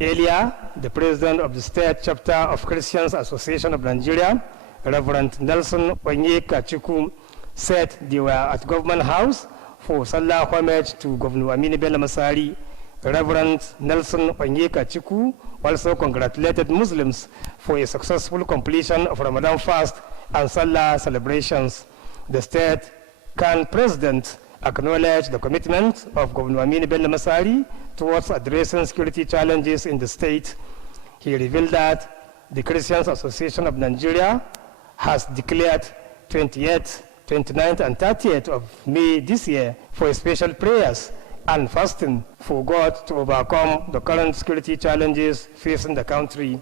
Earlier, the president of the state chapter of Christians Association of Nigeria, Reverend Nelson Onyeka-Chukwu, said they were at Government House for Salah homage to Governor Aminu Bello Masari. Reverend Nelson Onyeka-Chukwu also congratulated Muslims for a successful completion of Ramadan fast and Salah celebrations. The state Khan president acknowledged the commitment of Governor Aminu Bello Masari towards addressing security challenges in the state. He revealed that the Christians Association of Nigeria has declared 28th, 29th, and 30th of May this year for special prayers and fasting for God to overcome the current security challenges facing the country.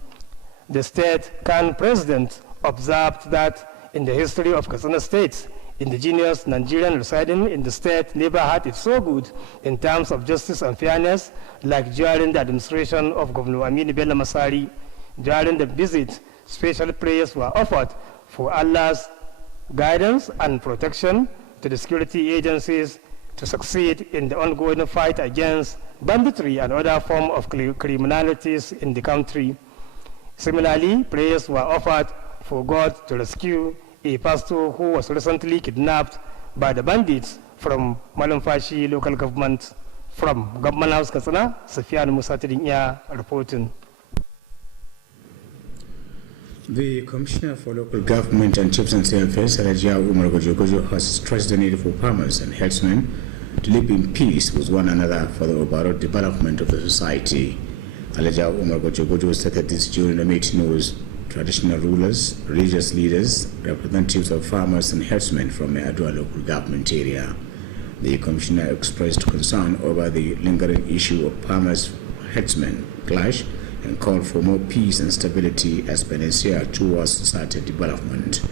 The state Khan president observed that in the history of Katsina State, indigenous Nigerians residing in the state never had it so good in terms of justice and fairness like during the administration of Governor Aminu Bello Masari. During the visit, special prayers were offered for Allah's guidance and protection to the security agencies to succeed in the ongoing fight against banditry and other forms of criminalities in the country. Similarly, prayers were offered for God to rescue a pastor who was recently kidnapped by the bandits from Malamfashi local government. From Government House, Katsina, Safiyan Musa Tidinya reporting. The Commissioner for Local Government and Chieftaincy Affairs, Alhaji Umar Gojogojo, has stressed the need for farmers and herdsmen to live in peace with one another for the overall development of the society. Alhaji Umar Gojogojo stated this during a meeting with traditional rulers, religious leaders, representatives of farmers and herdsmen from the Adwa local government area. The Commissioner expressed concern over the lingering issue of farmers-herdsmen clash and called for more peace and stability as panacea towards society development.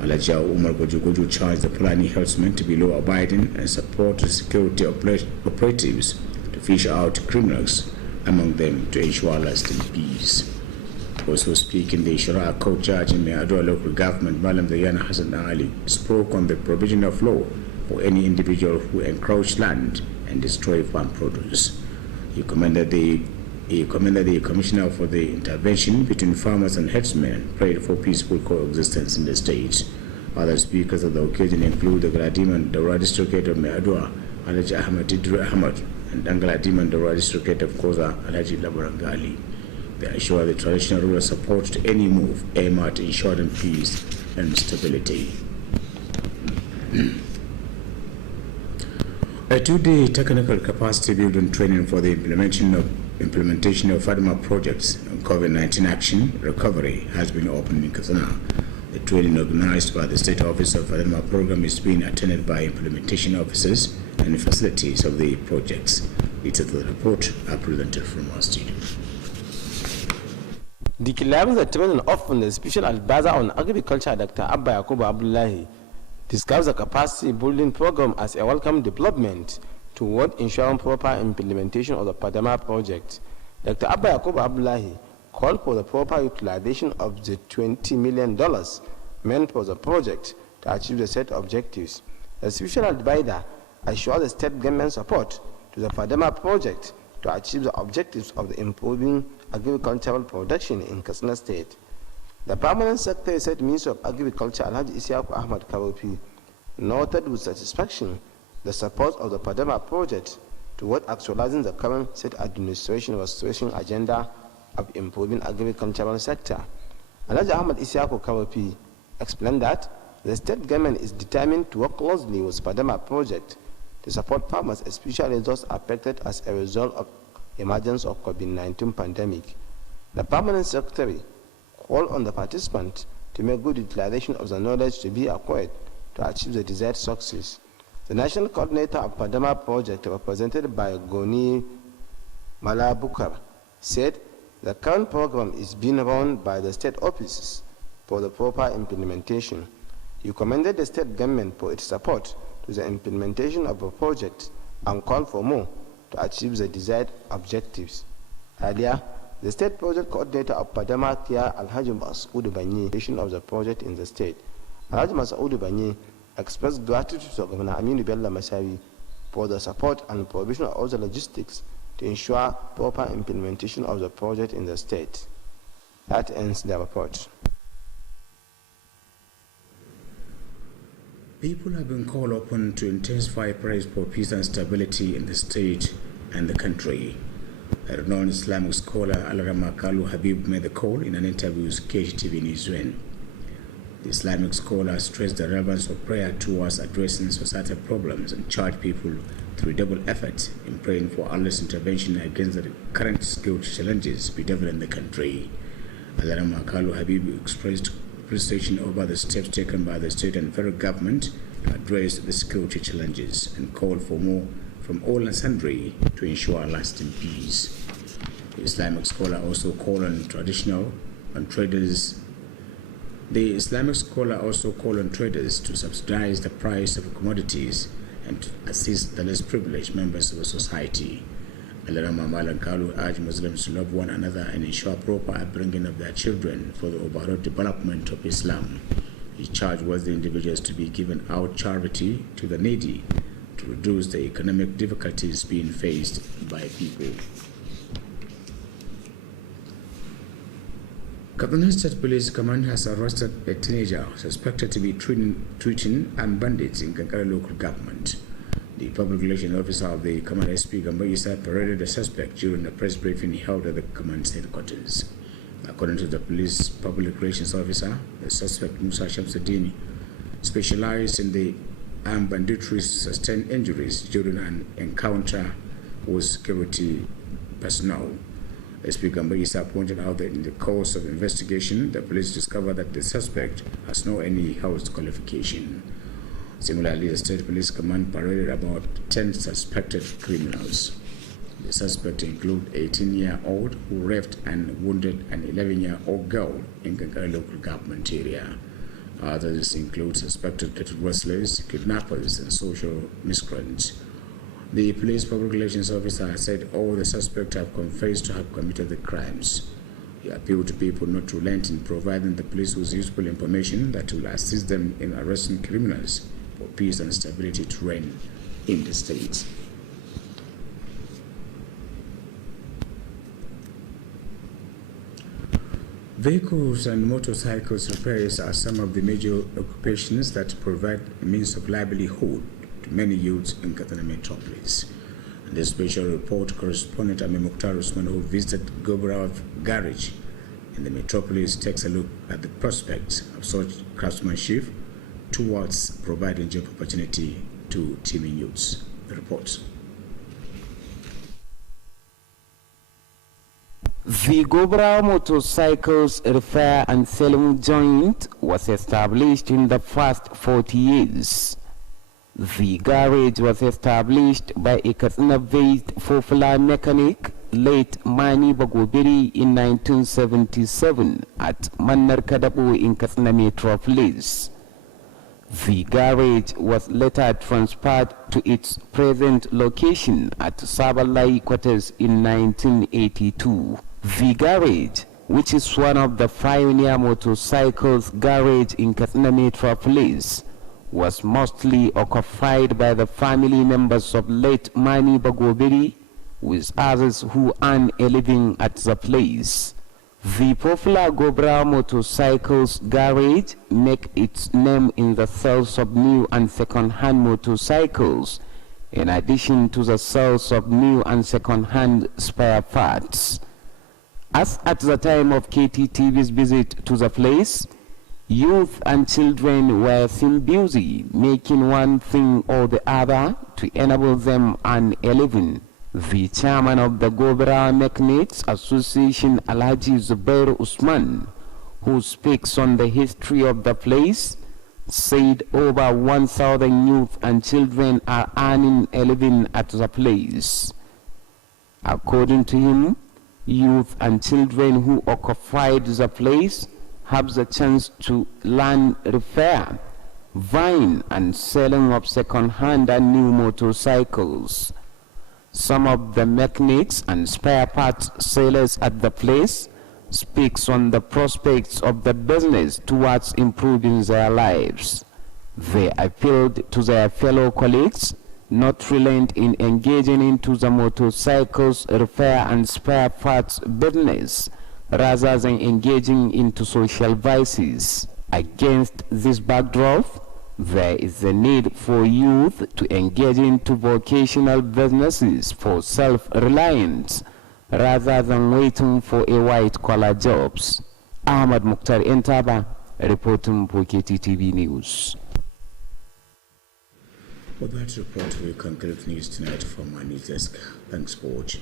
Alhaji Umar Gojogojo charged the Fulani herdsmen to be law-abiding and support the security operatives to fish out criminals among them to ensure lasting peace. Also speaking, the Shari'a Court Judge in the Adwa local government, Malam Dayana Hassan Ali, spoke on the provision of law for any individual who encroach land and destroy farm produce. He commended the Commissioner for the intervention between farmers and herdsmen and prayed for peaceful coexistence in the state. Other speakers of the occasion include the Galadiman Dawra District Head of Meadua, Alhaji Ahmad Idru Ahmad, and Dangaladiman Dawra District Head of Koza, Alhaji Labarangali. They assure the traditional ruler support to any move aimed at ensuring peace and stability. A two-day technical capacity building training for the implementation of FADMA projects on COVID-19 action recovery has been opened in Katsina. The training organized by the State Office of FADMA program is being attended by implementation officers and facilities of the projects. Details of the report are presented from our studio. Declaring the training open, the Special Advisor on Agriculture, Dr. Abba Yakubu Abdullahi, describes the capacity building program as a welcome development toward ensuring proper implementation of the FADMA project. Dr. Abba Yakubu Abdullahi called for the proper utilization of the $20 million meant for the project to achieve the set objectives. The Special Advisor assured the state government support to the FADMA project to achieve the objectives of the improving agricultural production in Katsina State. The Permanent Secretary said Minister of Agriculture Alhaji Isiaku Ahmad Karopi noted with satisfaction the support of the FADMA project toward actualizing the current state administration restoration agenda of improving agricultural sector. Alhaji Ahmad Isiaku Karopi explained that the state government is determined to work closely with FADMA project to support farmers, especially those affected as a result of emergence of COVID-19 pandemic. The Permanent Secretary called on the participants to make good utilization of the knowledge to be acquired to achieve the desired success. The National Coordinator of FADMA project, represented by Goni Malabukar, said the current program is being run by the state offices for the proper implementation. He commended the state government for its support to the implementation of the project and called for more to achieve the desired objectives. Earlier, the state project coordinator of FADMA Kia Alhaji Masoud Banyi of the project in the state. Alhaji Masoud Banyi expressed gratitude to Governor Aminu Bello Masari for the support and provision of all the logistics to ensure proper implementation of the project in the state. That ends the report. People have been called upon to intensify prayers for peace and stability in the state and the country. A renowned Islamic scholar, Alarama Kalu Habib, made the call in an interview with Kttv Newswin. The Islamic scholar stressed the relevance of prayer towards addressing societal problems and charged people to redouble effort in praying for Allah's intervention against the current security challenges bedeviling the country. Alarama Kalu Habib expressed frustration over the steps taken by the state and federal government to address the security challenges and called for more from all and sundry to ensure lasting peace. The Islamic scholar also called on traders. The Islamic scholar also called on traders to subsidize the price of commodities and to assist the less privileged members of the society. Alarama Malan Kalu urged Muslims to love one another and ensure proper upbringing of their children for the overall development of Islam. He charged worthy individuals to be given out charity to the needy to reduce the economic difficulties being faced by people. Kaduna State Police Command has arrested a teenager suspected to be treating armed bandits in Kankara local government. The public relations officer of the command, SP Gambo Isa, paraded the suspect during a press briefing held at the command's headquarters. According to the police public relations officer, the suspect, Musa Shamsuddin, specialized in the armed banditry, sustained injuries during an encounter with security personnel. SP Gambo Isa pointed out that in the course of investigation, the police discovered that the suspect has no any house qualification. Similarly, the State Police Command paraded about 10 suspected criminals. The suspects include 18-year-old who raped and wounded an 11-year-old girl in Kankara local government area. Others include suspected cattle rustlers, kidnappers, and social miscreants. The police public relations officer said all the suspects have confessed to have committed the crimes. He appealed to people not to relent in providing the police with useful information that will assist them in arresting criminals for peace and stability to reign in the state. Vehicles and motorcycles repairs are some of the major occupations that provide a means of livelihood to many youths in Katsina metropolis. In this special report, correspondent Ami Mukhtar Usman, who visited Gobrav Garage in the metropolis, takes a look at the prospects of such craftsmanship towards providing job opportunity to teeming youths. The report. The Gobra Motorcycles Repair and Selling Joint was established in the first 40 years. The garage was established by a Katsina-based popular mechanic, late Mani Bagobiri, in 1977 at Mannar Kadabu in Katsina metropolis. The garage was later transferred to its present location at Sabalai quarters in 1982. The garage, which is one of the pioneer motorcycles garage in Katsina metropolis, was mostly occupied by the family members of late Mani Bagobiri, with others who earn a living at the place. The popular Gobra Motorcycles garage make its name in the sales of new and second-hand motorcycles, in addition to the sales of new and second-hand spare parts. As at the time of KTTV's visit to the place, youth and children were seen busy making one thing or the other to enable them earn a living. The chairman of the Gobra Mechanics Association, Alhaji Zubair Usman, who speaks on the history of the place, said over 1,000 youth and children are earning a living at the place. According to him, youth and children who occupied the place have the chance to learn repair, buying and selling of second-hand and new motorcycles. Some of the mechanics and spare parts sellers at the place speaks on the prospects of the business towards improving their lives. They appealed to their fellow colleagues not relent in engaging into the motorcycles repair and spare parts business rather than engaging into social vices. Against this backdrop, there is a need for youth to engage into vocational businesses for self-reliance rather than waiting for a white-collar jobs. Ahmad Mukhtar Entaba, reporting for Kttv News. With that report, we conclude news tonight from our news desk. Thanks for watching.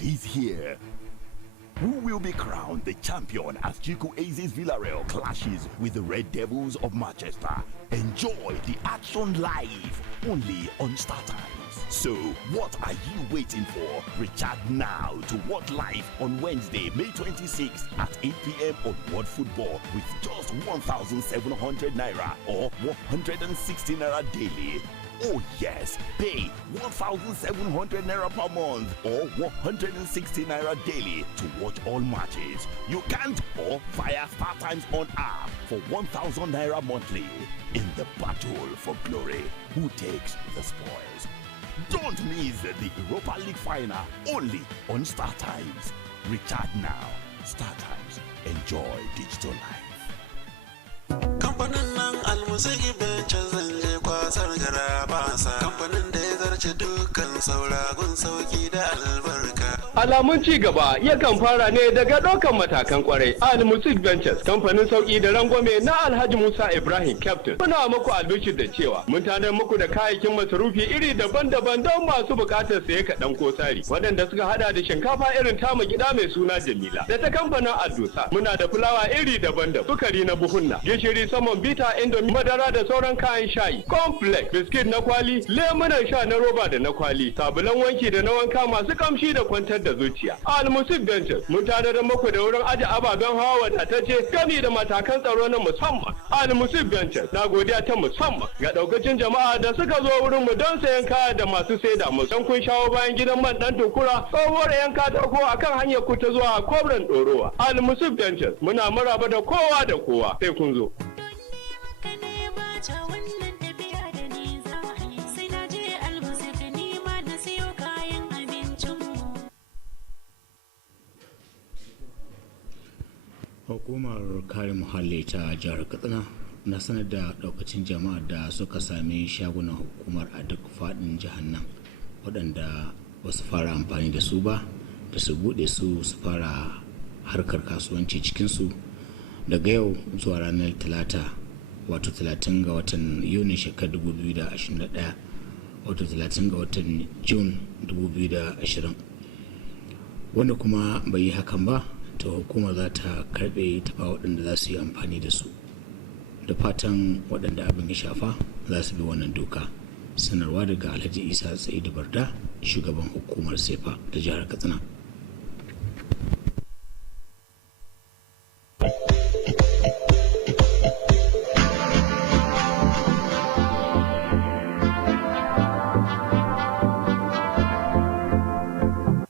Is here. Who will be crowned the champion as Kttv Villarreal clashes with the Red Devils of Manchester? Enjoy the action live only on StarTimes. So, what are you waiting for? Recharge now to watch live on Wednesday, May 26th at 8 p.m. on World Football with just 1,700 naira or 160 naira daily. Oh yes, pay 1,700 naira per month or 160 naira daily to watch all matches. You can't or via StarTimes on app for 1,000 naira monthly. In the battle for glory, who takes the spoils? Don't miss the Europa League final only on StarTimes. Recharge now. StarTimes. Enjoy digital life. Kamfanin nan almusiki bencin zanje kwasar gara basa. Kamfanin da ya zarce dukkan sauragun sauki da albarka. Alamun ci gaba yakan fara ne daga ɗaukan matakan kwarai. Al-Musik Ventures, kamfanin sauki da rangwame na Alhaji Musa Ibrahim Captain. Muna muku albishir da cewa mun tanar muku da kayayyakin masarufi iri daban-daban don masu buƙatar saye kaɗan ko tsari. Waɗanda suka hada da shinkafa irin tamu gida mai suna Jamila. Da ta kamfanin Adusa muna da fulawa iri daban-daban, sukari na buhunna, gishiri saman bita, indomi, madara da sauran kayan shayi, complex, biskit na kwali, lemunan sha na roba da na kwali, sabulan wanki da na wanka masu kamshi da kwantar da zuciya. Al-Musik Ventures mun tanadar muku da wurin aje ababen hawa wadatacce gami da matakan tsaro na musamman. Al-Musik Ventures na godiya ta musamman ga daukacin jama'a da suka zo wurin mu don sayan kaya da masu saida mu. Dan kun shawo bayan gidan man dan tukura, tsohuwar yan katako akan hanyar ku ta zuwa Kobran Dorowa. Al-Musik Ventures muna maraba da kowa da kowa sai kun zo. Hukumar kare muhalli ta jihar Katsina na sanar da daukacin jama'a da suka sami shagunan hukumar a duk fadin jihar nan waɗanda ba su fara amfani da su ba da su buɗe su fara harkar kasuwanci cikinsu daga yau zuwa ranar talata wato 30 ga watan Yuni shekarar 2021 wato 30 ga watan Jun 2020 wanda kuma bai yi hakan ba ta hukumar za ta karbe taba waɗanda za su yi amfani da su da fatan waɗanda abin ya shafa za su bi wannan doka. Sanarwa daga Alhaji Isa Sa'idu Barda, shugaban hukumar sefa ta jihar Katsina.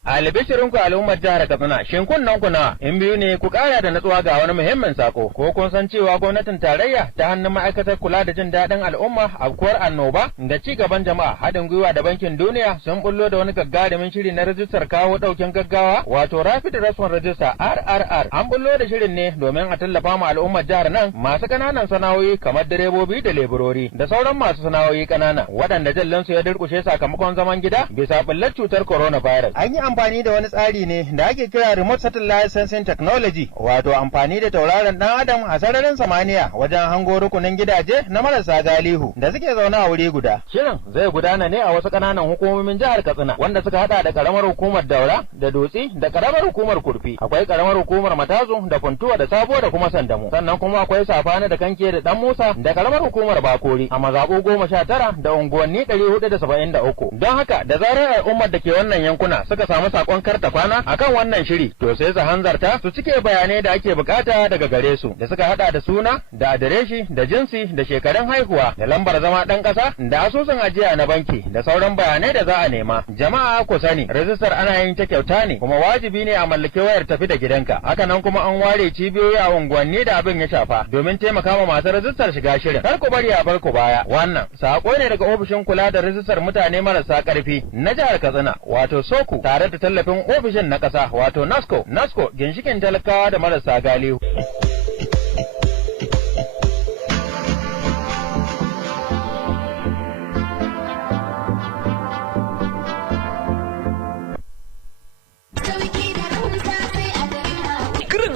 Albishirinku al'ummar jihar Katsina, shin kunnen ku na in biyu ne ku kara da natsuwa ga wani muhimmin sako, ko kun san cewa gwamnatin tarayya ta hannun ma'aikatar kula da jin daɗin al'umma afkuwar annoba da ci gaban jama'a haɗin gwiwa da bankin duniya sun bullo da wani gagarumin shiri na rajistar kawo ɗaukin gaggawa wato Rapid Response Register RRR. An bullo da shirin ne domin a tallafa ma al'ummar jihar nan masu ƙananan sana'o'i kamar direbobi da leburori da sauran masu sana'o'i ƙanana waɗanda jallansu ya durƙushe sakamakon zaman gida bisa ɓullar cutar coronavirus. An yi amfani amfani da wani tsari ne da ake kira remote satellite sensing technology, wato amfani da tauraron dan adam a sararin samaniya wajen hango rukunin gidaje na marasa galihu da suke zaune a wuri guda. Shirin zai gudana ne a wasu ƙananan hukumomin jihar Katsina wanda suka hada da karamar hukumar Daura da Dutse da karamar hukumar Kurfi. Akwai karamar hukumar Matazu da Funtuwa da Sabo da kuma Sandamu. Sannan kuma akwai Safana da Kanke da Dan Musa da karamar hukumar Bakori a mazaɓu 19 da unguwanni 473. Don haka da zarar al'ummar da ke wannan yankuna suka samu sakon karta kwana akan wannan shiri to sai su hanzarta su cike bayanai da ake bukata daga gare su da suka hada da suna da adireshi da jinsi da shekarun haihuwa da lambar zama dan kasa da asusun ajiya na banki da sauran bayanai da za a nema. Jama'a ku sani rajistar ana yin ta kyauta ne kuma wajibi ne a mallaki wayar tafi da gidanka. Haka nan kuma an ware cibiyoyi a unguwanni da abin ya shafa domin taimaka ma masu rajistar shiga shirin. Kar ku bari a bar ku baya. Wannan sako ne daga ofishin kula da rajistar mutane marasa karfi na jihar Katsina wato Soku tare da tallafin ofishin na kasa wato NASCO ginshikin talakawa da marasa galihu.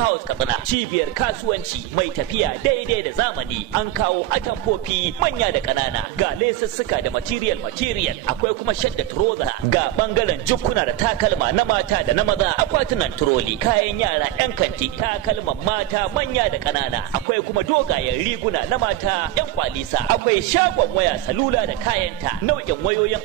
House Katsina cibiyar kasuwanci mai tafiya daidai da zamani, an kawo atamfofi manya da ƙanana ga lesussuka da material akwai kuma shadda trouser ga bangaren jukkuna da takalma na mata da na maza, akwatunan turoli, kayan yara yan kanti, takalman mata manya da ƙanana, akwai kuma dogayen riguna na mata yan kwalisa, akwai shagon waya salula da kayanta, nau'in wayoyin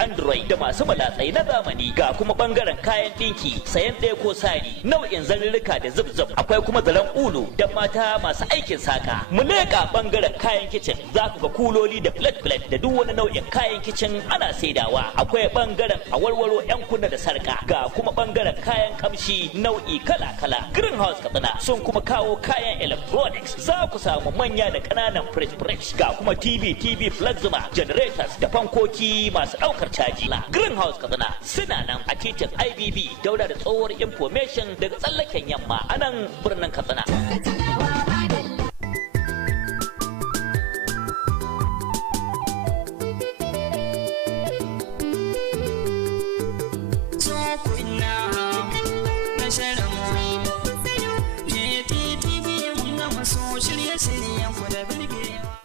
android da masu malatsai na zamani, ga kuma bangaren kayan dinki sayan ɗaya ko sari, nau'in zarurruka da zub akwai kuma zaren ulu da mata masu aikin saka. Mu leƙa bangaren kayan kicin za ku ga kuloli da plate da duk wani nau'in kayan kicin ana saidawa. Akwai bangaren awarwaro yan kunna da sarka, ga kuma bangaren kayan kamshi nau'i kala-kala. Greenhouse Katsina sun kuma kawo kayan electronics, za ku samu manya da ƙananan fridge ga kuma TV plasma generators da fankoki masu ɗaukar caji. Greenhouse Katsina suna nan a titin IBB daura da tsohuwar information daga tsallaken yamma a nan birnin Katsina.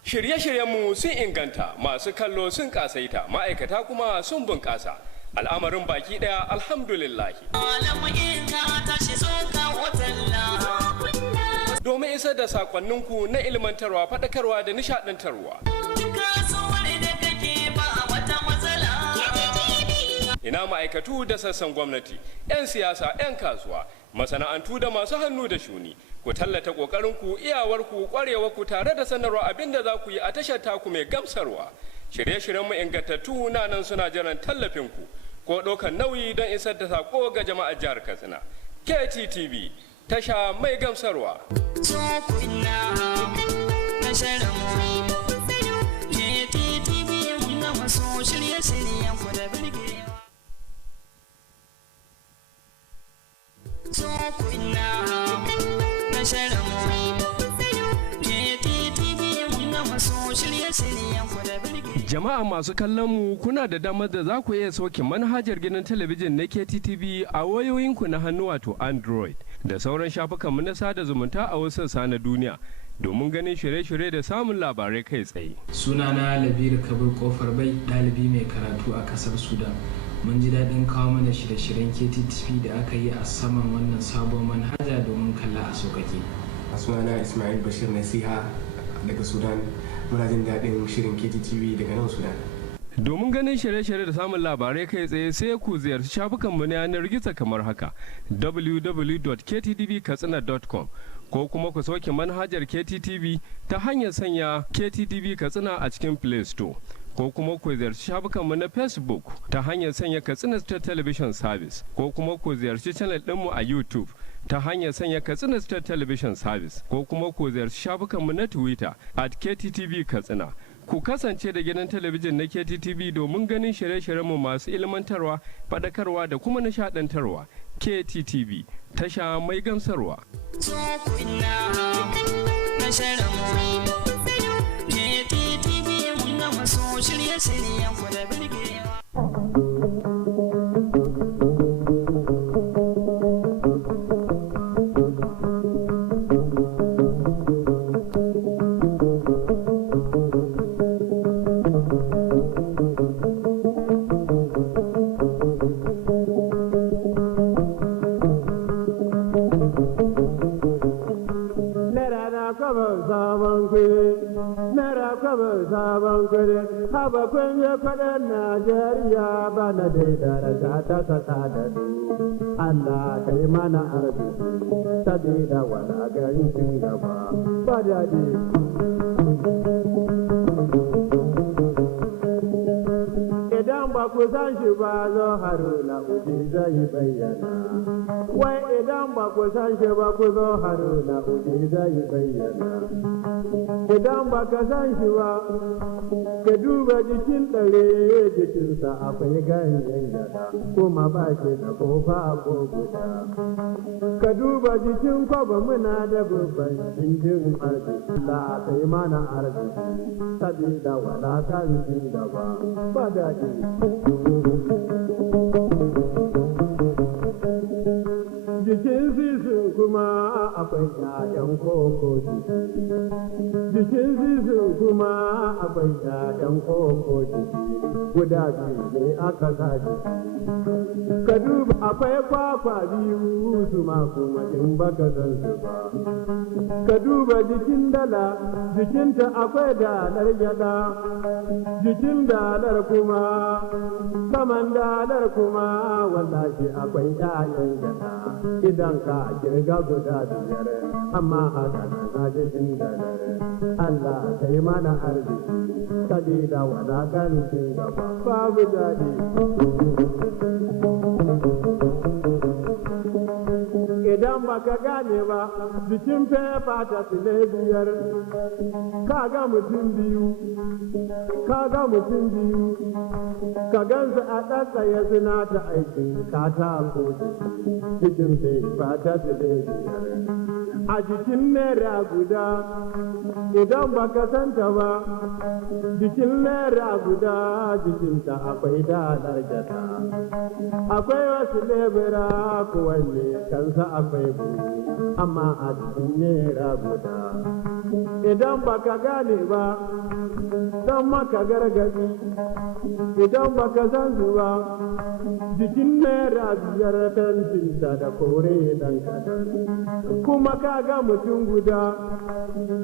Shirye-shiryenmu sun inganta, masu kallo sun kasaita, ma'aikata kuma sun bunƙasa. Al'amarin baki ɗaya alhamdulillahi. Domin isar da sakonninku na ilmantarwa, faɗakarwa da nishaɗantarwa. Ina ma'aikatu da sassan gwamnati, 'yan siyasa, 'yan kasuwa, masana'antu da masu hannu da shuni. Ku tallata ƙoƙarinku, iyawarku, ƙwarewarku tare da sanarwa abin da za ku yi a tashar taku mai gamsarwa. Shirye-shiryenmu ingantattu na nan suna jiran tallafinku ko ɗaukar nauyi don isar da sako ga jama'ar jihar Katsina. Kttv tasha mai gamsarwa. Jama'a masu kallon mu, kuna da damar da za ku iya sauke manhajar gidan talabijin na Kttv a wayoyinku na hannu wato Android da sauran shafukanmu na sada zumunta a wasu sassa na duniya domin ganin shirye-shirye da samun labarai kai tsaye. Sunana Labiru Kabir Kofar Bai, ɗalibi mai karatu a ƙasar Sudan. Mun ji daɗin kawo mana shirye-shiryen Kttv da aka yi a saman wannan sabon manhaja domin kalla a sauƙaƙe. Sunana Ismail Bashir Nasiha daga Sudan. Muna jin daɗin shirin Kttv daga nan Sudan. Domin ganin shirye-shirye da samun labarai kai tsaye sai ku ziyarci shafukanmu na yanar gizo kamar haka www.kttv.katsina.com ko kuma ku sauke manhajar Kttv ta hanyar sanya Kttv Katsina a cikin Play Store ko kuma ku ziyarci shafukanmu na Facebook ta hanyar sanya Katsina State Television Service ko kuma ku ziyarci channel ɗinmu a YouTube ta hanyar sanya Katsina State Television Service ko kuma ku ziyarci shafukanmu na Twitter @KTTV Katsina. Ku kasance da gidan talabijin na Kttv domin ganin shirye-shiryenmu masu ilmantarwa, faɗakarwa da kuma nishaɗantarwa. Kttv tasha mai gamsarwa. kwaba sabon kuɗi, naira kwaba sabon kuɗi, haba kun je kuɗin Najeriya ba na dai daraja ta kasa da Allah kai mana arziki, sabida wala garin cin gaba ba daɗi. Idan ba ku san shi ba zo Haruna Uji zai bayyana. Wai idan ba ku san shi ba ku zo Haruna Uji zai bayyana. Idan ba ka san shi ba ka duba jikin ɗare jikinsa akwai ganyen gada kuma ba shi da kofa ko guda. Ka duba jikin kwaba muna da babban injin arziki da kai mana arziki sabida wala kan gaba ba daɗi. Jikin zizu kuma akwai ƴaƴan koko jikin zizu kuma akwai ƴaƴan koko guda biyu ne aka sa jiki. Ka duba akwai kwakwa biyu su ma kuma in baka san su ba. Ka duba jikin dala jikinta akwai dalar gyaɗa jikin dalar kuma saman dalar kuma wallahi akwai ƴaƴan gyaɗa. Idan ka kirga guda biyar amma haka na jikin dalar Allah kai mana arziki sabida wadakancin gaba babu daɗi. Idan baka gane ba jikin fefa ta sile biyar kaga mutum biyu ka gansu a ɗatsaye suna ta aikin katako jikin fefa ta sile biyar a jikin naira guda idan baka santa ba jikin naira guda jikinta akwai dalar gata akwai wasu lebura kowanne kansa akwai buhu amma a cikin naira guda idan baka gane ba don maka gargadi idan baka san su ba jikin naira biyar fentinta da kore dan kadan kuma kaga mutum guda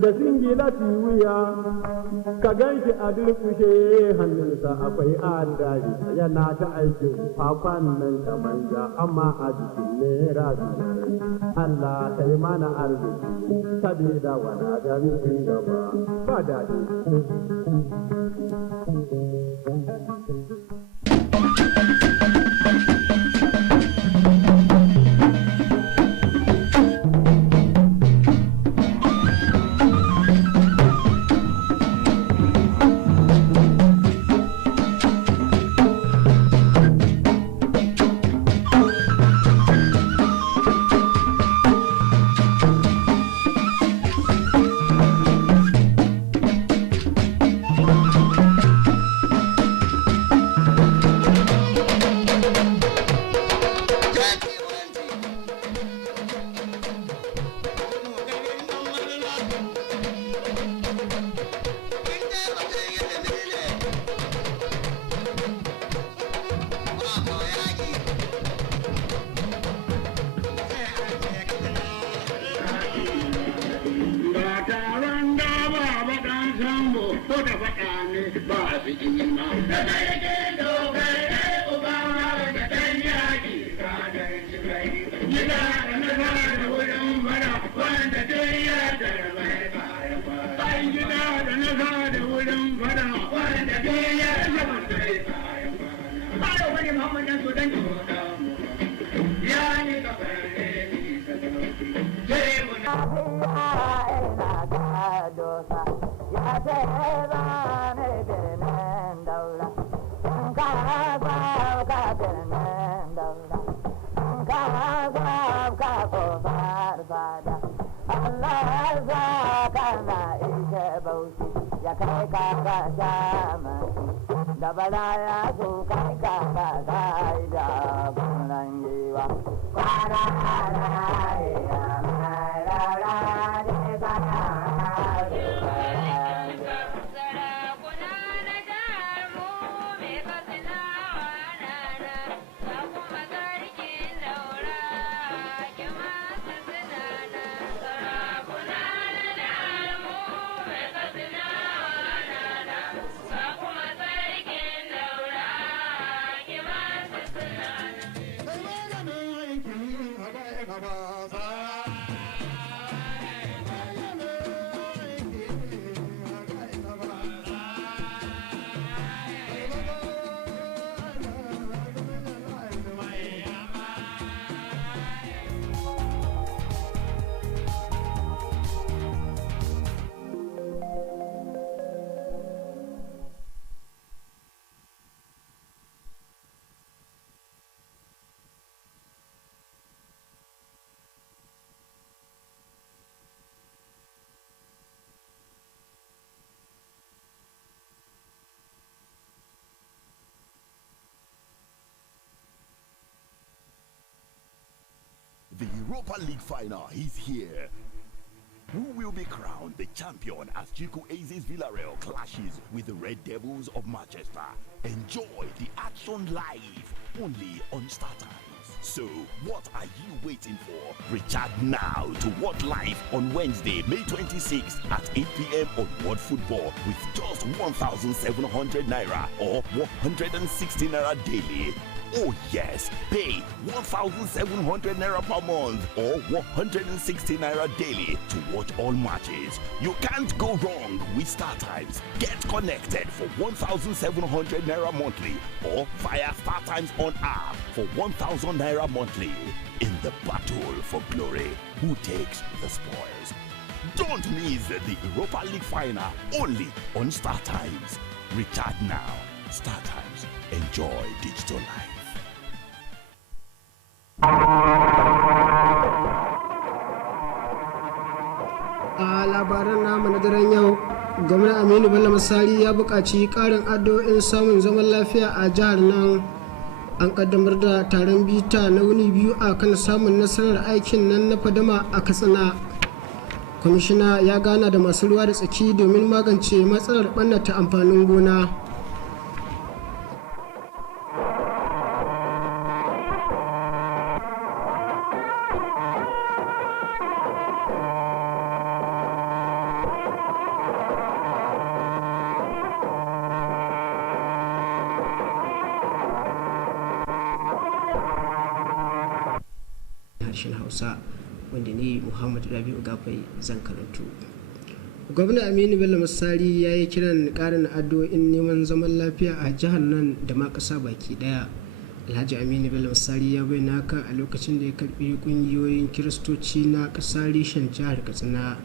da singilati wuya ka ganshi a durkushe hannunsa akwai adari yana ta aikin kwakwan nan ta banza amma a jikin naira biyar Allah ta yi mana arziki sabida wani ganin gaba ba daɗi. The Europa League final is here. Who will be crowned the champion as Kttv Villarreal clashes with the Red Devils of Manchester? Enjoy the action live only on StarTimes. So, what are you waiting for? Recharge now to watch live on Wednesday, May 26th at 8 p.m. on World Football with just 1,700 naira or 160 naira daily. Oh yes, pay 1,700 naira per month or 160 naira daily to watch all matches. You can't go wrong with StarTimes. Get connected for 1,700 naira monthly or via StarTimes on app for 1,000 naira monthly. In the battle for glory, who takes the spoils? Don't miss the Europa League final only on StarTimes. Recharge now. StarTimes. Enjoy digital life. A labaran namu na daren yau, gwamna Aminu Bello Masari ya buƙaci ƙarin addu'o'in samun zaman lafiya a jihar nan. An kaddamar da taron bita na wuni biyu a kan samun nasarar aikin nan na fadama a Katsina. Kwamishina ya gana da masu ruwa da tsaki domin magance matsalar ɓannata amfanin gona. Hausa wanda ne Muhammadu Rabi'u Gafai zan karanto. Gwamna Aminu Bello Masari ya yi kiran ƙarin addu'o'in neman zaman lafiya a jihar nan da ma ƙasa baki ɗaya. Alhaji Aminu Bello Masari ya bayyana haka a lokacin da ya karɓi ƙungiyoyin Kiristoci na ƙasa reshen jihar Katsina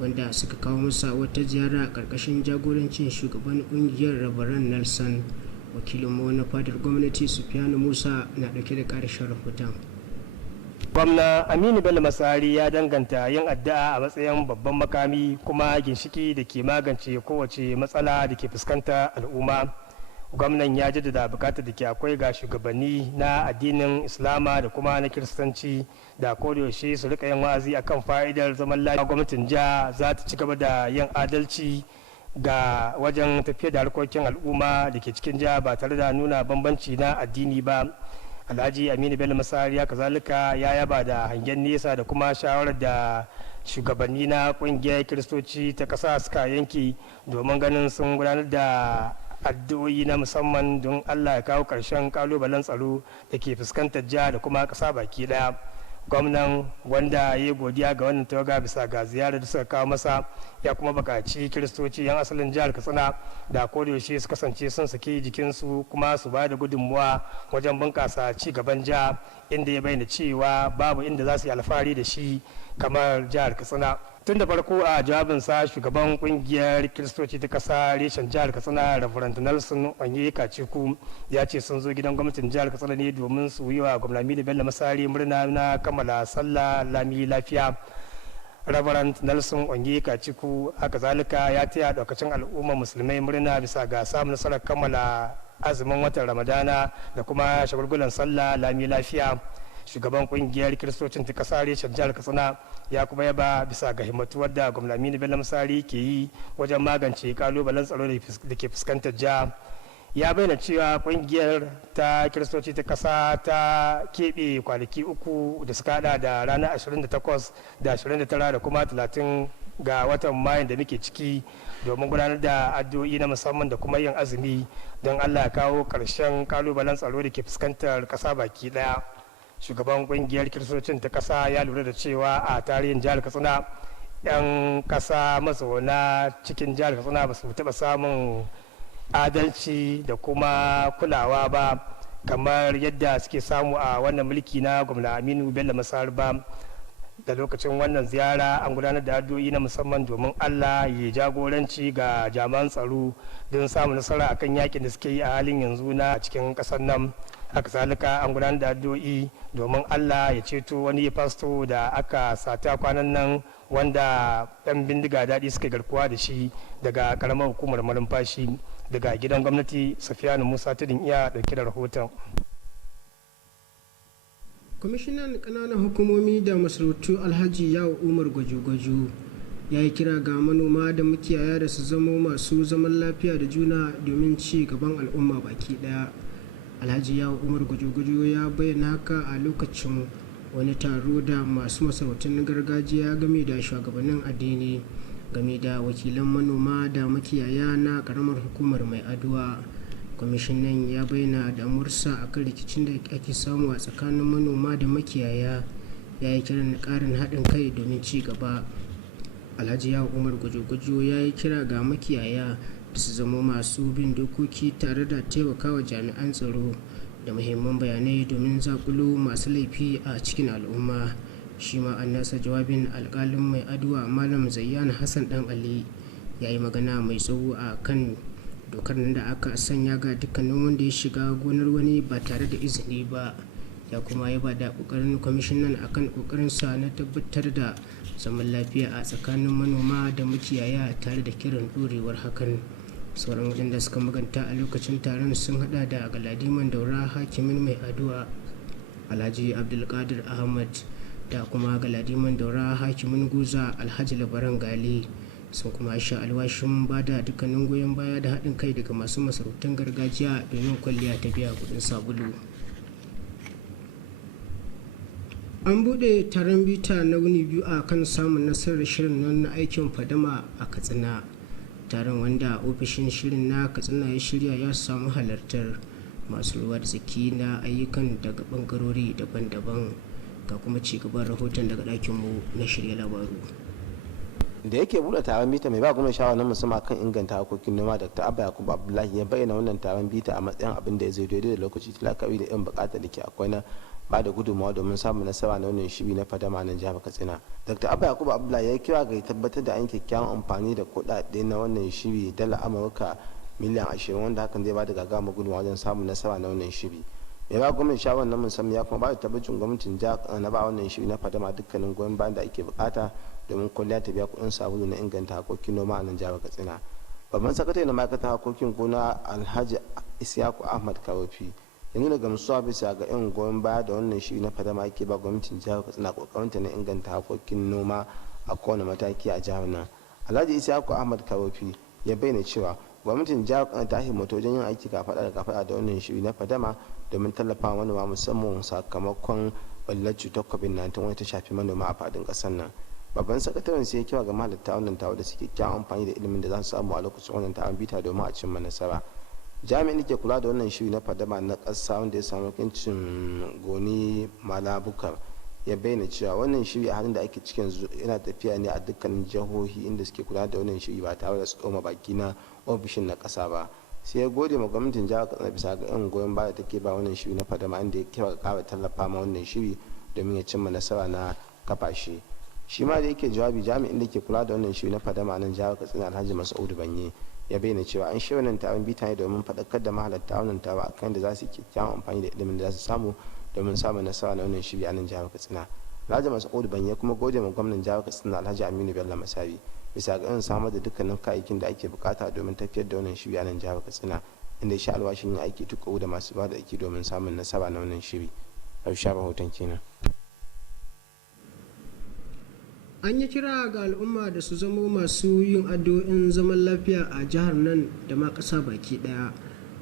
wanda suka kawo masa wata ziyara a ƙarƙashin jagorancin shugaban ƙungiyar Rabaran Nelson. Wakilinmu na fadar gwamnati Sufiyanu Musa na ɗauke da ƙarshen rahoton. Gwamna Aminu Bello Masari ya danganta yin addu'a a matsayin babban makami kuma ginshiki da ke magance kowace matsala da ke fuskanta al'umma. Gwamnan ya jaddada bukatar da ke akwai ga shugabanni na addinin Islama da kuma na Kiristanci da kodayaushe su rika yin wa'azi akan fa'idar zaman lafiya. Gwamnatin jiha za ta ci gaba da yin adalci ga wajen tafiyar da harkokin al'umma da ke cikin jiha ba tare da nuna bambanci na addini ba. Alhaji Aminu Bello Masari ya kazalika ya yaba da hangen nesa da kuma shawarar da shugabanni na kungiyar Kiristoci ta ƙasa suka yanke domin ganin sun gudanar da addu'o'i na musamman don Allah ya kawo ƙarshen kalubalen tsaro da ke fuskantar jiha da kuma ƙasa baki ɗaya. Gwamnan wanda ya yi godiya ga wannan tawaga bisa ga ziyarar da suka kawo masa ya kuma buƙaci Kiristoci 'yan asalin jihar Katsina da kodayaushe su kasance sun saki jikinsu kuma su ba da gudunmuwa wajen bunƙasa ci gaban jiha, inda ya bayyana cewa babu inda za su yi alfahari da shi kamar jihar Katsina. Tun da farko a jawabinsa shugaban kungiyar Kiristoci ta ƙasa reshen jihar Katsina Reverend Nelson Kttv ya ce sun zo gidan gwamnatin jihar Katsina ne domin su yi wa gwamna Aminu Bello Masari murna na kammala sallah lami lafiya. Reverend Nelson Kttv haka zalika ya taya daukacin al'ummar musulmai murna bisa ga samun nasarar kammala azumin watan Ramadana da kuma shagulgulan sallah lami lafiya. Shugaban kungiyar Kiristocin ta ƙasa reshen jihar Katsina ya kuma yaba bisa ga himmatuwar da gwamna Aminu Bello Masari ke yi wajen magance kalubalen tsaro da ke fuskantar jiha. Ya bayyana cewa kungiyar ta Kiristoci ta ƙasa ta keɓe kwanaki uku da suka hada da ranar 28 da 29 da kuma 30 ga watan Mayun da muke ciki domin gudanar da addu'o'i na musamman da kuma yin azumi don Allah ya kawo ƙarshen kalubalen tsaro da ke fuskantar ƙasa baki ɗaya. Shugaban kungiyar Kiristocin ta ƙasa ya lura da cewa a tarihin jihar Katsina 'yan ƙasa mazauna cikin jihar Katsina ba su taɓa samun adalci da kuma kulawa ba kamar yadda suke samu a wannan mulki na gwamna Aminu Bello Masari ba. Da lokacin wannan ziyara an gudanar da addu'o'i na musamman domin Allah ya jagoranci ga jami'an tsaro don samun nasara akan yakin da suke yi a halin yanzu na cikin ƙasar nan. Haka zalika an gudanar da addu'o'i domin Allah ya ceto wani fasto da aka sata kwanan nan wanda ɗan bindiga daɗi suka garkuwa da shi daga karamar hukumar malumfashi. Daga gidan gwamnati Sufiyanu Musa Tudun iya ɗauke da rahoton. kwamishinan ƙananan hukumomi da masarautu alhaji yawo umar gwajo-gwajo ya yi kira ga manoma da makiyaya da su zamo masu zaman lafiya da juna domin ci gaban al'umma baki daya. Alhaji yawo umar gwajo-gwajo ya bayyana haka a lokacin wani taro da masu masarautun gargajiya game da shugabannin addini game da wakilan manoma da makiyaya na karamar hukumar mai aduwa. Kwamishinan ya bayyana damuwarsa a kan rikicin da ake samu a tsakanin manoma da makiyaya, ya yi kiran ƙarin haɗin kai domin ci gaba. Alhaji yawo umar gwajo-gwajo ya yi kira ga makiyaya da su zama masu bin dokoki tare da taimakawa jami'an tsaro da muhimman bayanai domin zakulo masu laifi a cikin al'umma. Shi ma an nasa jawabin alkalin mai aduwa malam zayyan hassan dan ali ya yi magana mai tsawo a kan dokar nan da aka sanya ga dukkanin wanda ya shiga gonar wani ba tare da izini ba. Ya kuma yaba da kokarin kwamishinan akan kokarinsa na tabbatar da zaman lafiya a tsakanin manoma da makiyaya tare da kiran dorewar hakan. Sauran waɗanda suka maganta a lokacin taron sun hada da galadiman daura hakimin mai aduwa alhaji abdulkadir ahmad da kuma galadiman daura hakimin guza alhaji labaran gali. Sun kuma sha alwashin ba da dukkanin goyon baya da haɗin kai daga masu masarautun gargajiya domin kwalliya ta biya kuɗin sabulu. An buɗe taron bita na wuni biyu a kan samun nasarar shirin nan na aikin fadama a Katsina. Taron wanda ofishin shirin na Katsina ya shirya ya samu halartar masu ruwa da tsaki na ayyukan daga bangarori daban-daban. Ga kuma ci gaban rahoton daga ɗakinmu na shirya labaru. Da yake buɗe taron bita mai ba gwamnati shawara na musamman kan inganta harkokin noma, Dr. Abba Yakubu Abdullahi ya bayyana wannan taron bita a matsayin abin da ya zai daidai da lokaci talakawi da irin bukatar da ke akwai na ba da gudunmawa domin samun nasara na wannan shiri na fadama nan jihar Katsina. Dr. Abba Yakubu Abdullahi ya kira ga tabbatar da an kyakkyawan amfani da kuɗaɗe na wannan shiri dala Amurka miliyan 20 wanda hakan zai ba da gagarumar gudunmawa wajen samun nasara na wannan shiri. Mai ba gwamnati shawarar na musamman ya kuma ba da tabbacin gwamnatin jihar na ba wannan shiri na fadama dukkanin goyon bayan da ake bukata domin kwalliya ta biya kuɗin sabulu na inganta harkokin noma a nan jihar Katsina. Babban sakatare na ma'aikatar harkokin gona Alhaji Isyaku Ahmad Karofi ya nuna gamsuwa bisa ga yan goyon baya da wannan shiri na fadama ake ba gwamnatin jihar Katsina kokarinta na inganta harkokin noma a kowane mataki a jihar nan. Alhaji Isyaku Ahmad Karofi ya bayyana cewa gwamnatin jihar Katsina ta himmatu wajen yin aiki kafaɗa da kafaɗa da wannan shiri na fadama domin tallafa manoma musamman sakamakon ɓallar cutar COVID-19 wanda ta shafi manoma a faɗin ƙasar nan. Babban sakataren sai ya kira ga mahalarta wannan taro da suke kyawun amfani da ilimin da za su samu a lokacin wannan taron bita domin a cimma nasara. Jami'in da ke kula da wannan shiri na fadama na ƙasa wanda ya samu kincin goni malabukar ya bayyana cewa wannan shiri a halin da ake cikin yana tafiya ne a dukkanin jihohi inda suke kula da wannan shiri ba tare da tsoma baki na ofishin na ƙasa ba. Sai ya gode ma gwamnatin jihar Katsina bisa ga yan goyon baya take ba wannan shiri na fadama inda ya kira ga ƙara tallafa ma wannan shiri domin ya cimma nasara na kafa shi. Shi ma da yake jawabi jami'in da ke kula da wannan shiri na fadama nan jihar Katsina Alhaji Mas'udu Banye ya bayyana cewa an shirya wannan taron bita ne domin faɗakar da mahalarta wannan taro akan da za su kyakkyawan amfani da ilimin da za su samu domin samun nasara na wannan shiri a nan jihar Katsina. Alhaji Mas'udu Banye kuma gode ma gwamnan jihar Katsina Alhaji Aminu Bello Masari bisa ga irin samar da dukkanin kayayyakin da ake bukata domin tafiyar da wannan shiri a nan jihar Katsina inda ya sha alwashin yin aiki tukuru da masu ba da aiki domin samun nasara na wannan shiri. Harsha rahoton kenan. An yi kira ga al'umma da su zamo masu yin addu'o'in zaman lafiya a jihar nan da ma ƙasa baki ɗaya.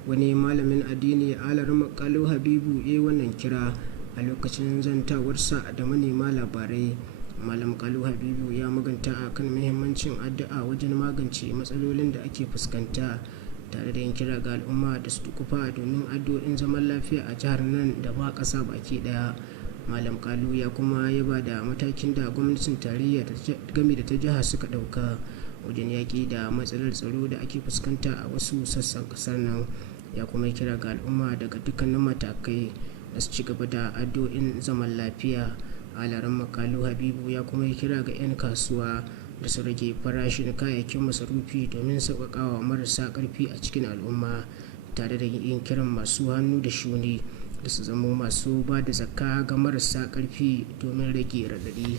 Wani malamin addini Alarin Makalu Habibu ya yi wannan kira a lokacin zantawarsa da manema labarai. Malam Kalu Habibu ya maganta a kan muhimmancin addu'a wajen magance matsalolin da ake fuskanta tare da yin kira ga al'umma da su tukufa domin addu'o'in zaman lafiya a jihar nan da ma ƙasa baki ɗaya. Malam Kalu ya kuma yaba da matakin da gwamnatin tarayya game da ta jiha suka dauka wajen yaƙi da matsalar tsaro da ake fuskanta a wasu sassan kasar nan. Ya kuma kira ga al'umma daga dukkanin matakai da su ci gaba da addu'o'in zaman lafiya. Alaran Makalu Habibu ya kuma kira ga 'yan kasuwa da su rage farashin kayayyakin masarufi domin sauƙaƙawa marasa ƙarfi a cikin al'umma tare da yin kiran masu hannu da shuni da su zama masu ba da zakka ga marasa ƙarfi domin rage raɗaɗi.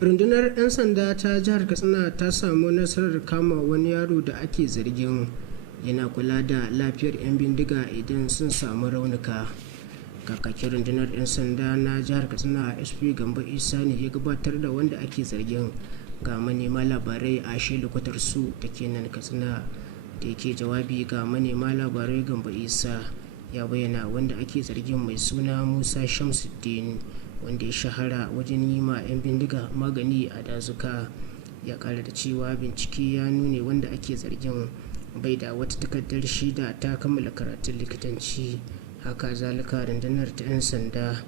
Rundunar 'yan sanda ta jihar Katsina ta samu nasarar kama wani yaro da ake zargin yana kula da lafiyar 'yan bindiga idan sun samu raunuka. kakakin rundunar 'yan sanda na jihar katsina sp gambo isa ne ya gabatar da wanda ake zargin ga manema labarai a shelikwatar su da ke nan katsina. Da yake jawabi ga manema labarai, gambo isa ya bayyana wanda ake zargin mai suna musa shamsuddin, wanda ya shahara wajen yi ma 'yan bindiga magani a dazuka. Ya kara da cewa bincike ya nune wanda ake zargin bai da wata takardar shida ta kammala karatun likitanci. Haka zalika rundunar ta 'yan sanda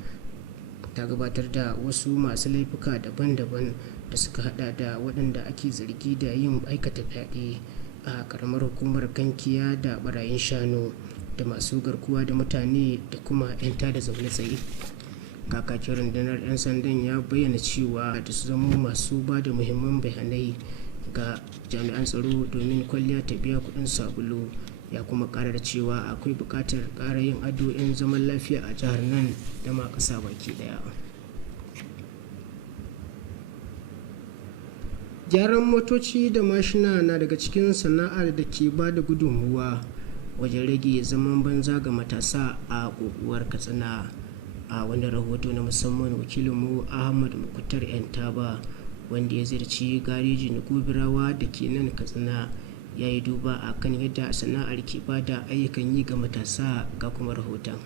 ta gabatar da wasu masu laifuka daban-daban da suka hada da waɗanda ake zargi da yin aikata fyaɗe a karamar hukumar kankiya da barayin shanu da masu garkuwa da mutane da kuma 'yan tada zaune tsaye. Kakakin rundunar 'yan sandan ya bayyana cewa da su zama masu ba da muhimman bayanai ga jami'an tsaro domin kwalliya ta biya kuɗin sabulu. Ya kuma karar cewa akwai buƙatar ƙara yin addu'o'in zaman lafiya a jihar nan da ma ƙasa baki ɗaya. Gyaran motoci da mashina na daga cikin sana'ar da ke ba da gudunmuwa wajen rage zaman banza ga matasa a ƙoƙuwar Katsina. A wani rahoto na musamman, wakilinmu Ahmad Mukutar Yantaba, wanda ya ziyarci garejin Gobirawa da ke nan Katsina, ya yi duba a kan yadda sana'ar ke ba da ayyukan yi ga matasa. Ga kuma rahoton.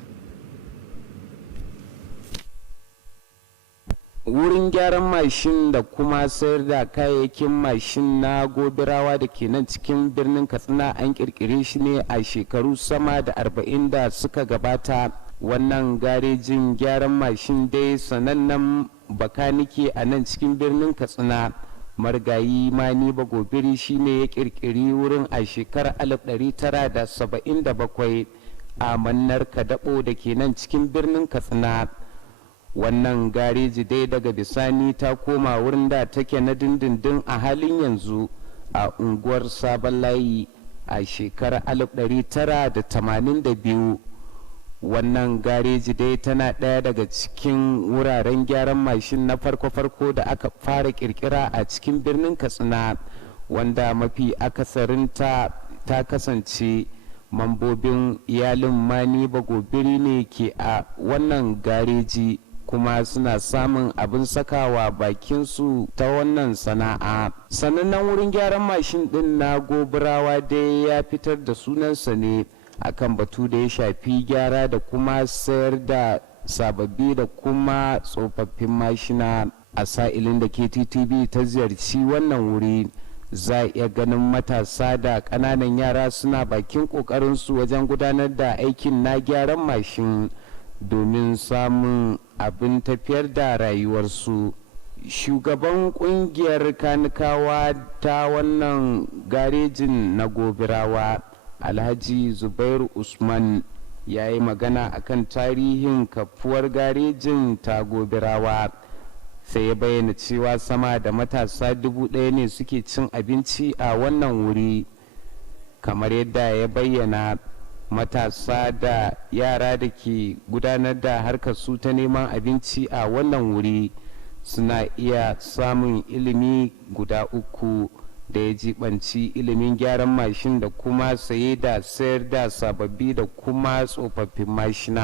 Wurin gyaran mashin da kuma sayar da kayayyakin mashin na Gobirawa da ke nan cikin birnin Katsina an kirkire shi ne a shekaru sama da 40 da suka gabata. Wannan garejin gyaran mashin dai sanannen bakanike a nan cikin birnin Katsina, marigayi Mani Bagobiri shine ya kirkiri wurin a shekarar 1977 a mannar Kadabo da ke nan cikin birnin Katsina. Wannan gareji dai daga bisani ta koma wurin da take na dindindin a halin yanzu a unguwar Sabon Layi a shekarar 1982. Wannan gareji dai tana ɗaya daga cikin wuraren gyaran mashin na farko-farko da aka fara kirkira a cikin birnin Katsina, wanda mafi akasarinta ta kasance mambobin iyalin Mani Bagobiri ne ke a wannan gareji, kuma suna samun abin sakawa bakinsu ta wannan sana'a. Sanannen wurin gyaran mashin din na Gobirawa dai ya fitar da sunansa ne akan batu da ya shafi gyara da kuma sayar da sababbi da kuma tsofaffin mashina. A sa'ilin da Kttv ta ziyarci wannan wuri, za a iya ganin matasa da ƙananan yara suna bakin ƙoƙarinsu wajen gudanar da aikin na gyaran mashin domin samun abin tafiyar da rayuwarsu. Shugaban kungiyar kanikawa ta wannan garejin na Gobirawa, Alhaji Zubairu Usman, ya yi magana akan tarihin kafuwar garejin ta Gobirawa. Sai ya bayyana cewa sama da matasa 1000 ne suke cin abinci a wannan wuri. Kamar yadda ya bayyana, matasa da yara da ke gudanar da harkar su ta neman abinci a wannan wuri suna iya samun ilimi guda 3 da ya jibanci ilimin gyaran mashin da kuma saye da sayar da sababbi da kuma tsofaffin mashina.